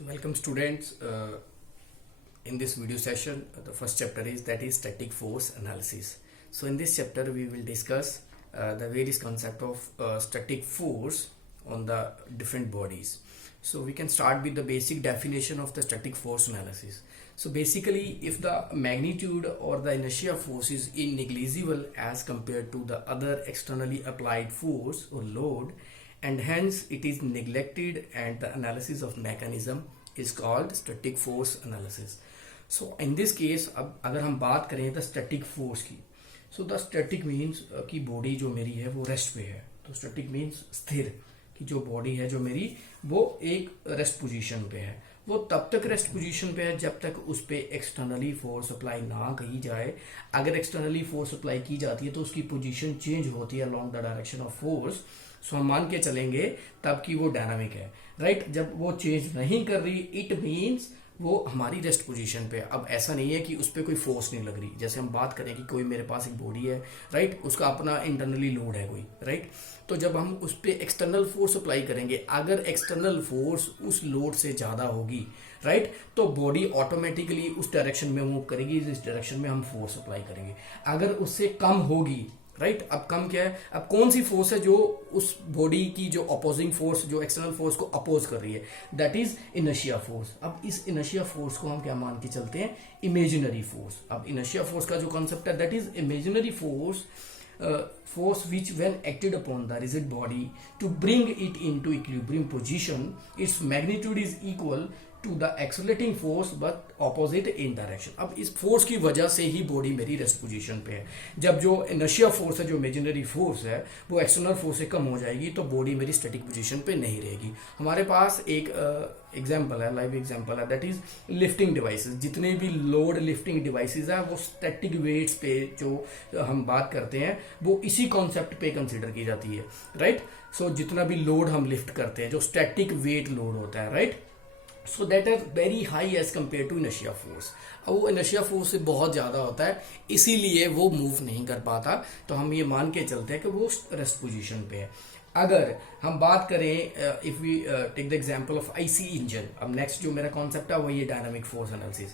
So welcome students. In this video session, the first chapter is that is static force analysis. So in this chapter we will discuss the various concept of static force on the different bodies. So we can start with the basic definition of the static force analysis. So basically, if the magnitude or the inertia force is negligible as compared to the other externally applied force or load, and hence it is neglected, and the analysis of mechanism is called static force analysis. So in this case, अब अगर हम बात करें the static force की, so the static means कि body जो मेरी है वो रेस्ट पे है. तो स्टैटिक मीन्स स्थिर, कि जो बॉडी है जो मेरी वो एक रेस्ट पोजीशन पे है. वो तब तक रेस्ट पोजीशन पे है जब तक उस पे एक्सटर्नली फोर्स अप्लाई ना की जाए. अगर एक्सटर्नली फोर्स अप्लाई की जाती है तो उसकी पोजीशन चेंज होती है along the direction of force. So हम मान के चलेंगे तब कि वो डायनामिक है, राइट. जब वो चेंज नहीं कर रही, इट मीन्स वो हमारी रेस्ट पोजीशन पे. अब ऐसा नहीं है कि उस पर कोई फोर्स नहीं लग रही. जैसे हम बात करें कि कोई मेरे पास एक बॉडी है, राइट, उसका अपना इंटरनली लोड है कोई, राइट. तो जब हम उस पर एक्सटर्नल फोर्स अप्लाई करेंगे, अगर एक्सटर्नल फोर्स उस लोड से ज्यादा होगी, राइट, तो बॉडी ऑटोमेटिकली उस डायरेक्शन में मूव करेगी जिस डायरेक्शन में हम फोर्स अप्लाई करेंगे. अगर उससे कम होगी, राइट, अब कम क्या है, अब कौन सी फोर्स है जो उस बॉडी की जो अपोजिंग फोर्स, जो एक्सटर्नल फोर्स को अपोज कर रही है, दैट इज इनर्शिया फोर्स. अब इस इनर्शिया फोर्स को हम क्या मान के चलते हैं, इमेजिनरी फोर्स. अब इनर्शिया फोर्स का जो कॉन्सेप्ट है that is imaginary force, force which when acted upon the rigid body to bring it into equilibrium position, its magnitude is equal to the accelerating force but opposite in direction. अब इस force की वजह से ही body मेरी rest position पे है. जब जो इनर्शिया फोर्स है, जो इमेजिनरी फोर्स है, वो एक्सटर्नल फोर्स से कम हो जाएगी तो बॉडी मेरी स्टैटिक पोजीशन पे नहीं रहेगी. हमारे पास एक एग्जाम्पल है, लाइव एग्जाम्पल है, दैट इज लिफ्टिंग डिवाइसेस. जितने भी लोड लिफ्टिंग डिवाइसेस है वो स्टैटिक वेट्स पे जो हम बात करते हैं वो इसी कॉन्सेप्ट पे कंसिडर की जाती है, राइट. सो जितना भी लोड हम लिफ्ट करते हैं जो स्टैटिक वेट लोड होता है, right, so that is very high as compare to inertia force. अब वो इनर्शिया फोर्स से बहुत ज्यादा होता है, इसीलिए वो मूव नहीं कर पाता. तो हम ये मान के चलते हैं कि वो रेस्ट पोजीशन पे है. अगर हम बात करें, if we take the example of IC engine, अब नेक्स्ट जो मेरा कॉन्सेप्ट है वो ये डायनामिक फोर्स एनालिसिस.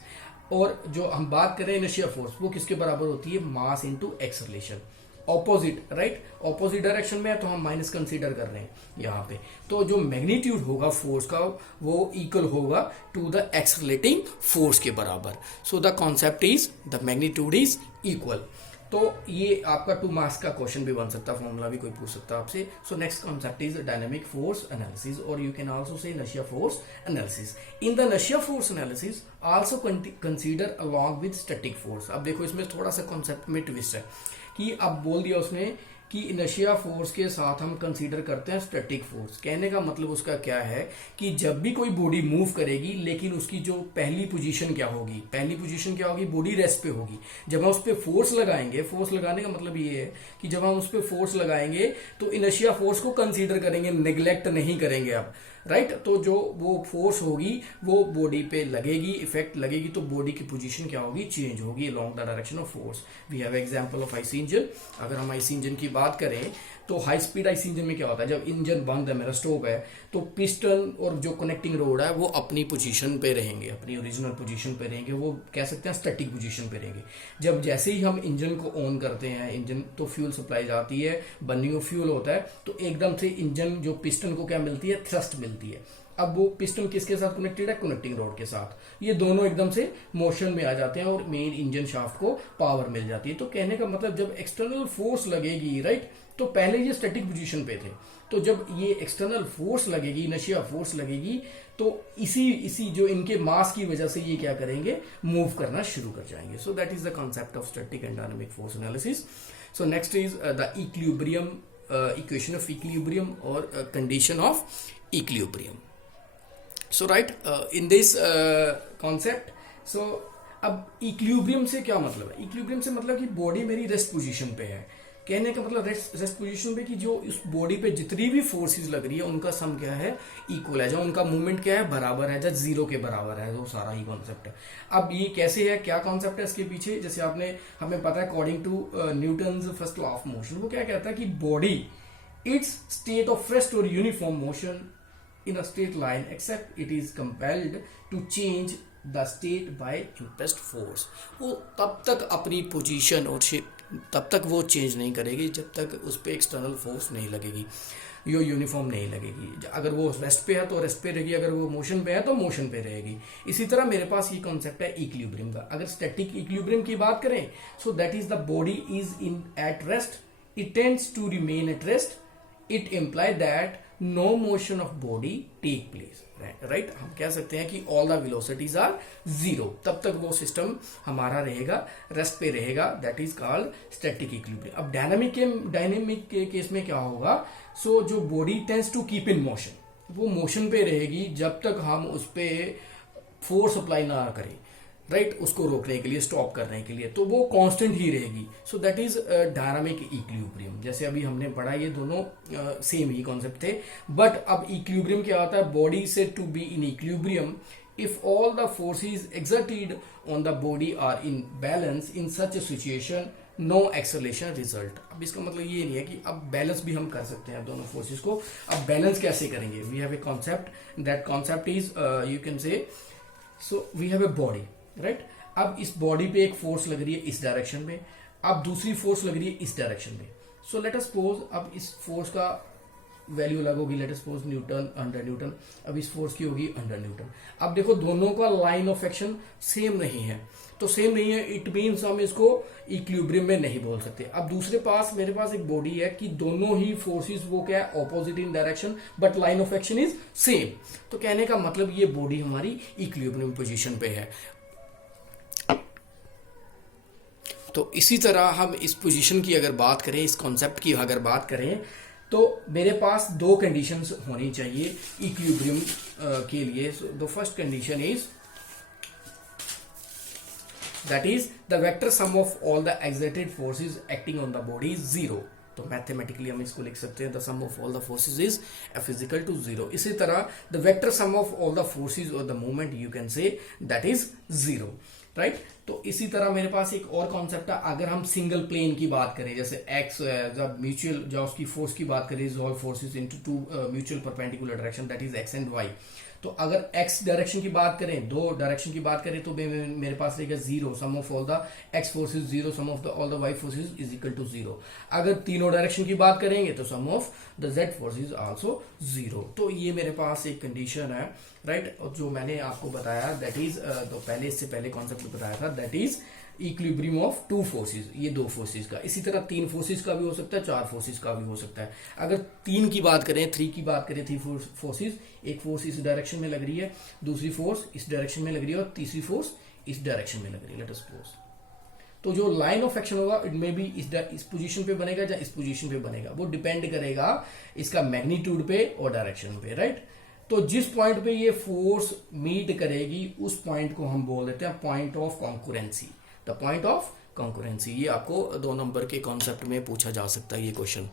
और जो हम बात करें इनर्शिया फोर्स, वो किसके बराबर होती है, mass into acceleration. Opposite, right, opposite direction में है तो हम माइनस कंसीडर कर रहे हैं यहाँ पे. तो जो मैग्नीट्यूड होगा फोर्स का वो इक्वल होगा टू द एक्सेलरेटिंग फोर्स के बराबर. So the concept is the magnitude is equal. तो ये आपका 2 मार्क्स का क्वेश्चन भी बन सकता है, फॉर्मूला भी कोई पूछ सकता है आपसे. So next concept is dynamic force analysis, और you can also say inertia force analysis. In the inertia force analysis also consider along with static force. अब देखो इसमें थोड़ा सा कॉन्सेप्ट में ट्विस्ट है कि अब बोल दिया उसने कि इनर्शिया फोर्स के साथ हम कंसीडर करते हैं स्टैटिक फोर्स. कहने का मतलब उसका क्या है कि जब भी कोई बॉडी मूव करेगी, लेकिन उसकी जो पहली पोजीशन क्या होगी, पहली पोजीशन क्या होगी, बॉडी रेस्ट पे होगी. जब हम उस पर फोर्स लगाएंगे, फोर्स लगाने का मतलब ये है कि जब हम उस पर फोर्स लगाएंगे तो इनर्शिया फोर्स को कंसीडर करेंगे, नेग्लेक्ट नहीं करेंगे अब, राइट. तो जो वो फोर्स होगी वो बॉडी पे लगेगी, इफेक्ट लगेगी, तो बॉडी की पोजीशन क्या होगी, चेंज होगी along the direction of force. We have example of IC engine. अगर हम आईसी इंजन की बात करें तो हाई स्पीड आईसी इंजन में क्या होता है, जब इंजन बंद है, मेरा स्टॉप है, तो पिस्टन और जो कनेक्टिंग रोड है वो अपनी पोजीशन पे रहेंगे, अपनी ओरिजिनल पोजीशन पे रहेंगे. वो कह सकते हैं स्टैटिक पोजीशन पे रहेंगे. जब जैसे ही हम इंजन को ऑन करते हैं, इंजन तो फ्यूल सप्लाई जाती है, बर्निंग ऑफ फ्यूल होता है, तो एकदम से इंजन जो पिस्टन को क्या मिलती है, थ्रस्ट मिलती है. अब वो पिस्टन किसके साथ कनेक्टेड है, कनेक्टिंग रोड के साथ. ये दोनों एकदम से मोशन में आ जाते हैं और मेन इंजन शाफ्ट को पावर मिल जाती है. तो कहने का मतलब जब एक्सटर्नल फोर्स लगेगी, राइट, तो पहले ये स्टैटिक पोजीशन पे थे, तो जब ये एक्सटर्नल फोर्स लगेगी, इनर्शिया फोर्स लगेगी, तो इसी जो इनके मास की वजह से ये क्या करेंगे, मूव करना शुरू कर जाएंगे. So that is the concept of static and dynamic force analysis. So next is the equilibrium, equation of equilibrium और condition of equilibrium. So right, in this concept, so अब इक्विलिब्रियम से क्या मतलब है, इक्विलिब्रियम से मतलब कि बॉडी मेरी रेस्ट पोजीशन पे है. कहने का मतलब रेस्ट पोजीशन पे कि जो इस बॉडी पे जितनी भी फोर्सेस लग रही है उनका सम क्या है, इक्वल है. जो उनका मूवमेंट क्या है, बराबर है, जब जीरो के बराबर है. वो सारा ही कॉन्सेप्ट है. अब ये कैसे है, क्या कॉन्सेप्ट है इसके पीछे, जैसे हमें पता है according to Newton's first law of motion, वो क्या कहता है कि body its state of rest और uniform motion in a straight line except it is compelled to change the state by impressed force. वो तब तक अपनी पोजीशन और तब तक वो चेंज नहीं करेगी जब तक उस पर एक्सटर्नल फोर्स नहीं लगेगी, यो यूनिफॉर्म नहीं लगेगी. अगर वो रेस्ट पे है तो रेस्ट पे रहेगी, अगर वो मोशन पे है तो मोशन पे रहेगी. इसी तरह मेरे पास ये कॉन्सेप्ट है इक्विलिब्रियम का. अगर स्टैटिक इक्विलिब्रियम की बात करें, सो that is the body is in at rest, it tends to remain at rest. It implies that no motion of body take place. Right? हम कह सकते हैं कि all the velocities are zero. तब तक वो सिस्टम हमारा रहेगा, रेस्ट पे रहेगा. That is called static equilibrium. अब डायनेमिक के केस में क्या होगा? सो जो body tends to keep in motion, वो मोशन पे रहेगी जब तक हम उस पे फोर्स अप्लाई ना करें. राइट, उसको रोकने के लिए, स्टॉप करने के लिए, तो वो कांस्टेंट ही रहेगी. So that is dynamic equilibrium. जैसे अभी हमने पढ़ा, ये दोनों सेम ही कॉन्सेप्ट थे. बट अब इक्विलिब्रियम क्या होता है? Body said to be in equilibrium if all the forces exerted on the body are in balance. In such a situation no acceleration result. अब इसका मतलब ये नहीं है कि अब बैलेंस भी हम कर सकते हैं दोनों फोर्सेस को. अब बैलेंस कैसे करेंगे? We have a concept, that concept is you can say, so we have a body, right. अब इस बॉडी पे एक फोर्स लग रही है इस डायरेक्शन में, अब दूसरी फोर्स लग रही है इस डायरेक्शन में. सो लेट अस सपोज अब इस फोर्स का वैल्यू अलग होगी, let us suppose Newton, 100 Newton. अब इस फोर्स की होगी 100 न्यूटन. अब देखो दोनों का लाइन ऑफ एक्शन सेम नहीं है, तो सेम नहीं है, इट मीन्स हम इसको इक्विलिब्रियम में नहीं बोल सकते. अब दूसरे पास मेरे पास एक बॉडी है कि दोनों ही फोर्सेस वो क्या है? Opposite in direction, but line of action is same. तो कहने का मतलब ये बॉडी हमारी इक्विलिब्रियम पोजीशन पे है. तो इसी तरह हम इस पोजीशन की अगर बात करें, इस कॉन्सेप्ट की अगर बात करें, तो मेरे पास दो कंडीशंस होनी चाहिए इक्विलिब्रियम के लिए. The first condition is that is the vector sum of all the exerted forces acting on the body is zero. तो मैथमेटिकली हम इसको लिख सकते हैं the sum of all the forces is F equal to zero. इसी तरह the vector sum of all the forces और the movement you can say that is zero. Right. तो इसी तरह मेरे पास एक और कॉन्सेप्ट है. अगर हम सिंगल प्लेन की बात करें, जैसे एक्स, जब म्यूचुअल, जब उसकी फोर्स की बात करें, all forces into two mutual perpendicular direction, that is x and y. तो अगर एक्स डायरेक्शन की बात करें, दो डायरेक्शन की बात करें, तो मेरे पास रहेगा zero. Sum of all the X forces zero, sum of the all the Y forces is equal to zero. अगर तीनों डायरेक्शन की बात करेंगे तो sum of the Z forces also zero. तो ये मेरे पास एक कंडीशन है, राइट. और जो मैंने आपको बताया दैट इज, तो पहले इससे पहले कॉन्सेप्ट बताया था, that is equilibrium of two forces, ये दो फोर्सेस का. इसी तरह तीन फोर्सेस का भी हो सकता है, चार फोर्सेस का भी हो सकता है. अगर तीन की बात करें, थ्री की बात करें, थ्री फोर्सेस, एक फोर्स इस डायरेक्शन में लग रही है, दूसरी फोर्स इस डायरेक्शन में लग रही है, और तीसरी फोर्स इस डायरेक्शन में लग रही है, लेट अस सपोज. तो जो लाइन ऑफ एक्शन होगा इट मे बी इस पोजीशन पे बनेगा या इस पोजीशन पे बनेगा, वो डिपेंड करेगा इसका मैग्नीट्यूड पे और डायरेक्शन पे, राइट. तो जिस पॉइंट पे ये फोर्स मीट करेगी उस पॉइंट को हम बोल देते हैं point of concurrency. The point of concurrency. ये आपको 2 नंबर के कॉन्सेप्ट में पूछा जा सकता है ये क्वेश्चन.